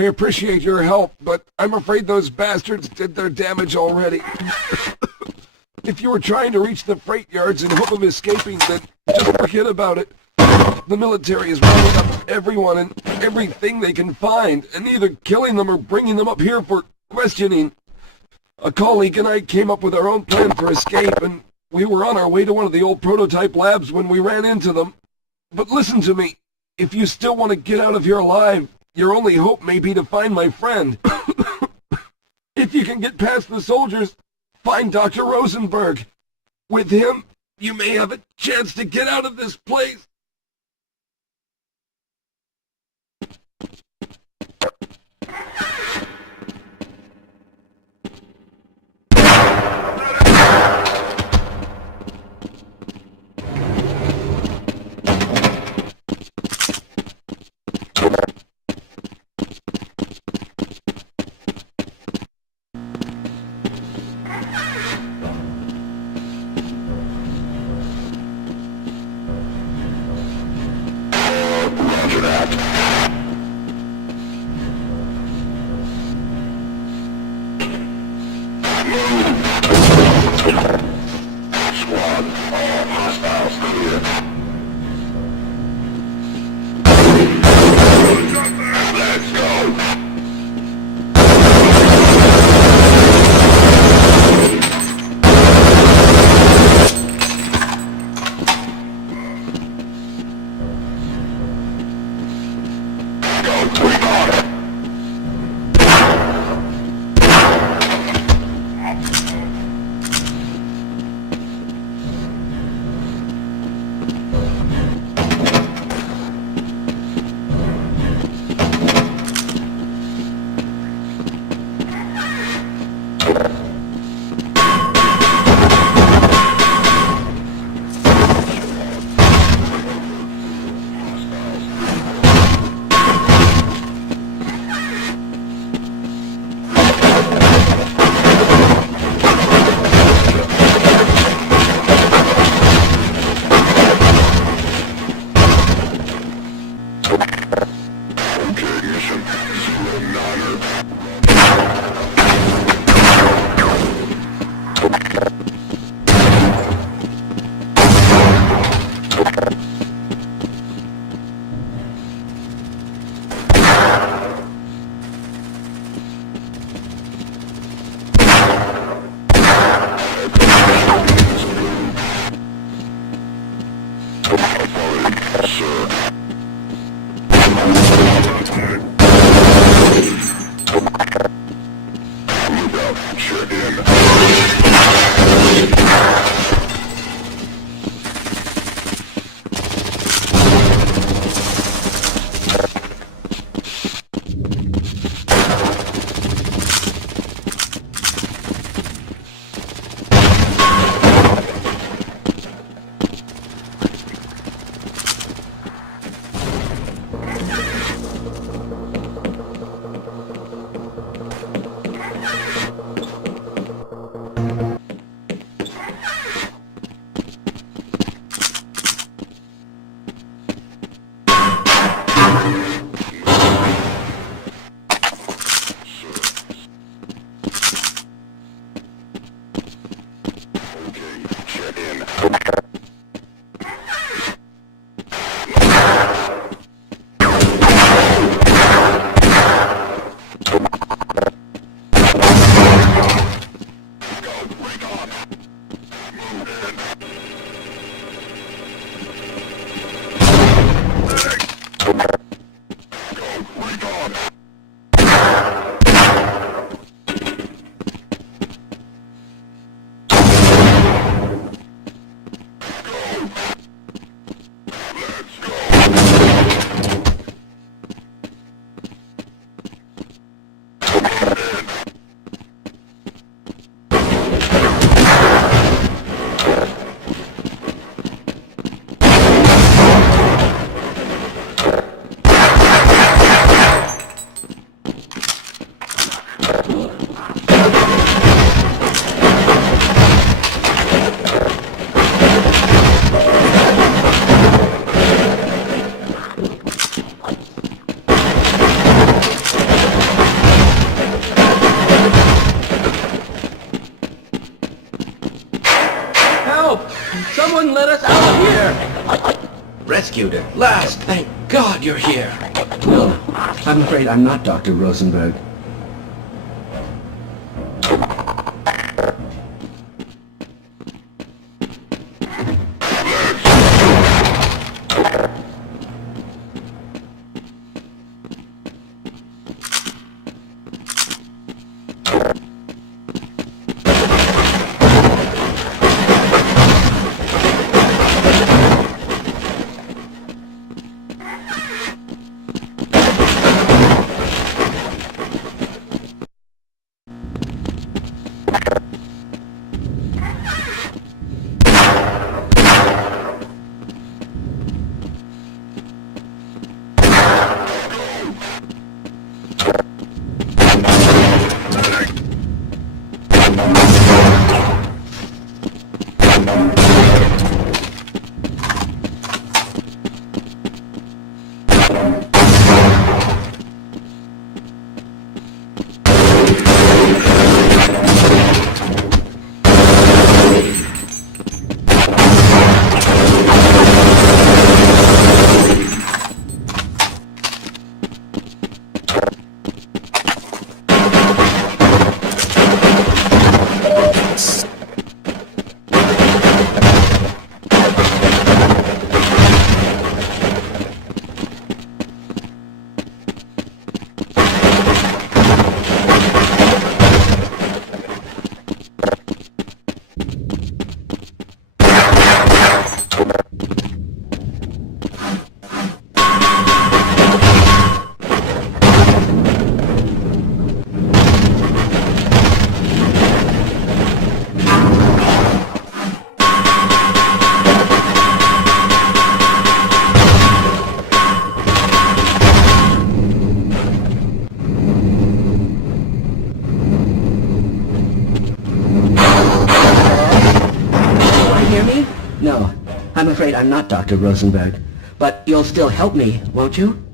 I appreciate your help, but I'm afraid those bastards did their damage already. If you were trying to reach the freight yards in hope of escaping, then just forget about it. The military is rounding up everyone and everything they can find, and either killing them or bringing them up here for questioning. A colleague and I came up with our own plan for escape, and we were on our way to one of the old prototype labs when we ran into them. But listen to me. If you still want to get out of here alive, your only hope may be to find my friend. If you can get past the soldiers, find Dr. Rosenberg. With him, you may have a chance to get out of this place. rescued at last. Thank God you're here. No, I'm afraid I'm not Dr. Rosenberg. No, I'm afraid I'm not Dr. Rosenberg. But you'll still help me, won't you?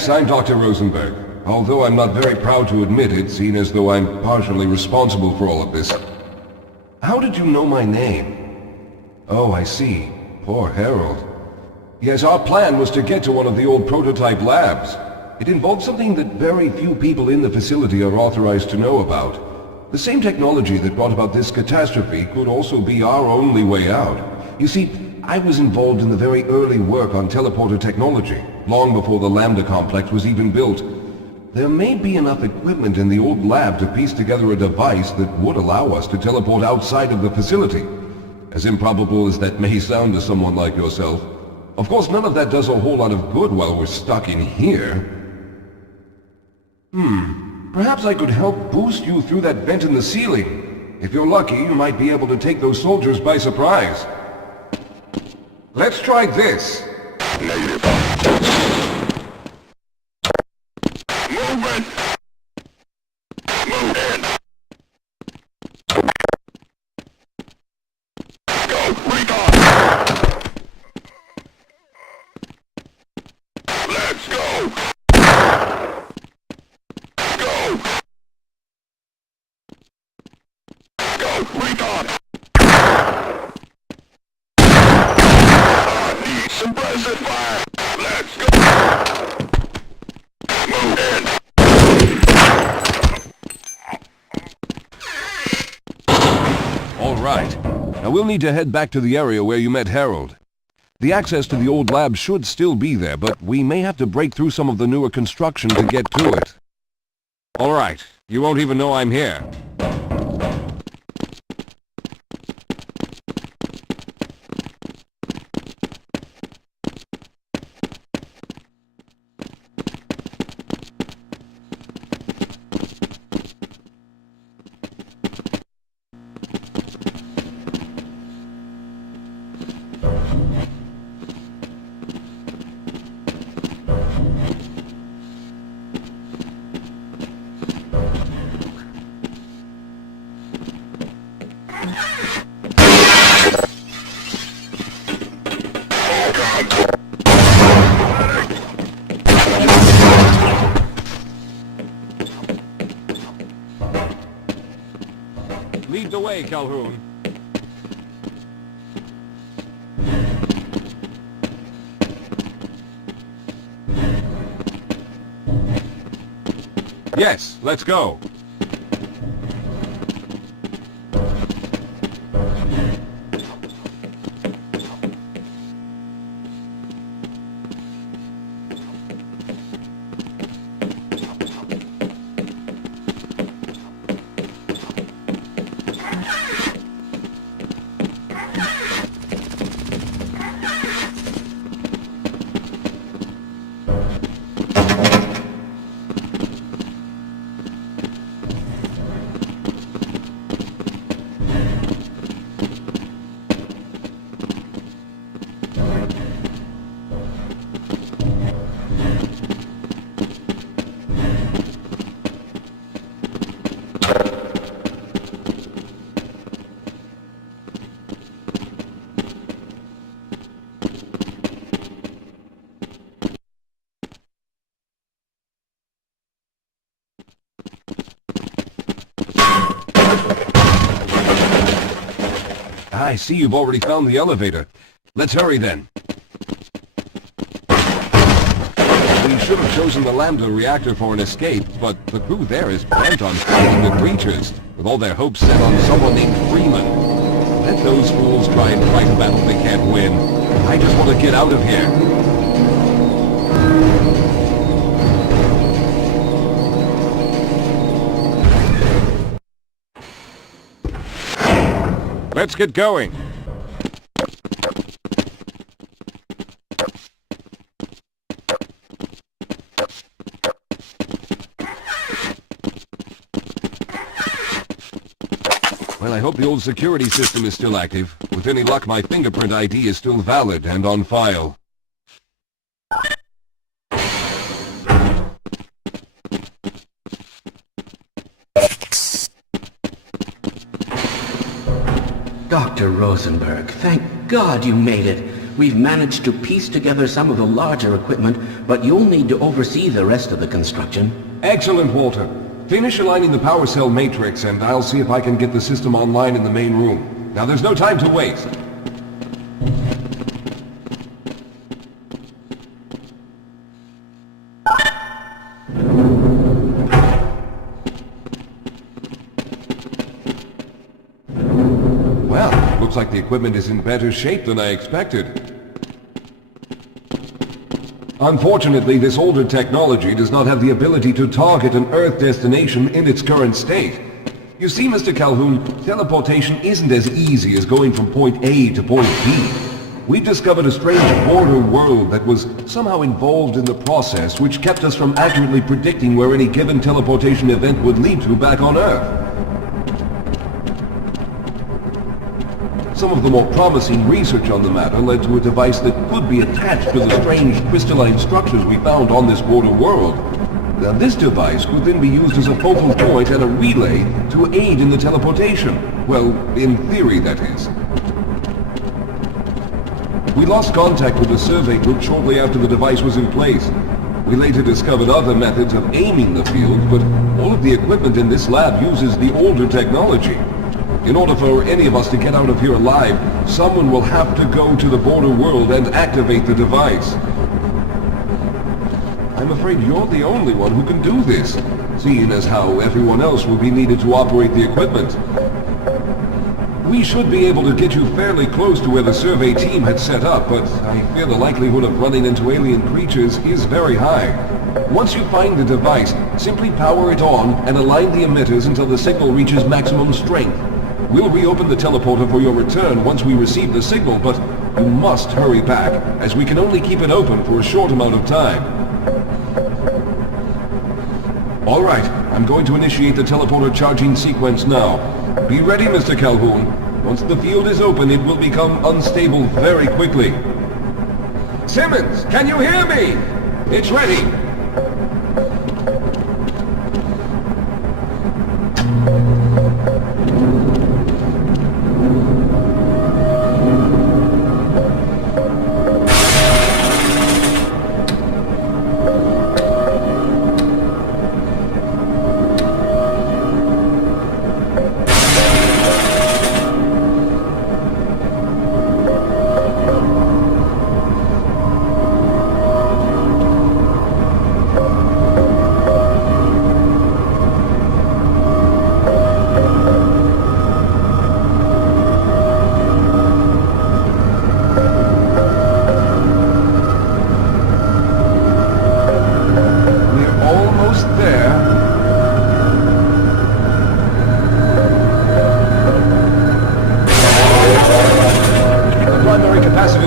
Yes, I'm Dr. Rosenberg. Although I'm not very proud to admit it, seeing as though I'm partially responsible for all of this. How did you know my name? Oh, I see. Poor Harold. Yes, our plan was to get to one of the old prototype labs. It involved something that very few people in the facility are authorized to know about. The same technology that brought about this catastrophe could also be our only way out. You see, I was involved in the very early work on teleporter technology, long before the Lambda Complex was even built. There may be enough equipment in the old lab to piece together a device that would allow us to teleport outside of the facility. As improbable as that may sound to someone like yourself. Of course, none of that does a whole lot of good while we're stuck in here. Perhaps I could help boost you through that vent in the ceiling. If you're lucky, you might be able to take those soldiers by surprise. Let's try this. Negative. Movement! Move in! Go, recon! Let's go! Go! Go, recon! Suppressive fire! Let's go! Move in! All right. Now we'll need to head back to the area where you met Harold. The access to the old lab should still be there, but we may have to break through some of the newer construction to get to it. All right. You won't even know I'm here. Lead the way, Calhoun. Yes, let's go. I see you've already found the elevator. Let's hurry then. We should have chosen the Lambda reactor for an escape, but the crew there is bent on fighting the creatures, with all their hopes set on someone named Freeman. Let those fools try and fight a battle they can't win. I just want to get out of here. Let's get going. Well, I hope the old security system is still active. With any luck, my fingerprint ID is still valid and on file. Dr. Rosenberg, thank God you made it. We've managed to piece together some of the larger equipment, but you'll need to oversee the rest of the construction. Excellent, Walter. Finish aligning the power cell matrix, and I'll see if I can get the system online in the main room. Now, there's no time to waste. Well, looks like the equipment is in better shape than I expected. Unfortunately, this older technology does not have the ability to target an Earth destination in its current state. You see, Mr. Calhoun, teleportation isn't as easy as going from point A to point B. We've discovered a strange border world that was somehow involved in the process, which kept us from accurately predicting where any given teleportation event would lead to back on Earth. Some of the more promising research on the matter led to a device that could be attached to the strange crystalline structures we found on this border world. Now, this device could then be used as a focal point and a relay to aid in the teleportation. Well, in theory, that is. We lost contact with the survey group shortly after the device was in place. We later discovered other methods of aiming the field, but all of the equipment in this lab uses the older technology. In order for any of us to get out of here alive, someone will have to go to the border world and activate the device. I'm afraid you're the only one who can do this, seeing as how everyone else will be needed to operate the equipment. We should be able to get you fairly close to where the survey team had set up, but I fear the likelihood of running into alien creatures is very high. Once you find the device, simply power it on and align the emitters until the signal reaches maximum strength. We'll reopen the teleporter for your return once we receive the signal, but you must hurry back, as we can only keep it open for a short amount of time. All right, I'm going to initiate the teleporter charging sequence now. Be ready, Mr. Calhoun. Once the field is open, it will become unstable very quickly. Simmons, can you hear me? It's ready.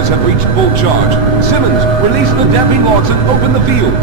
Have reached full charge. Simmons, release the damping locks and open the field.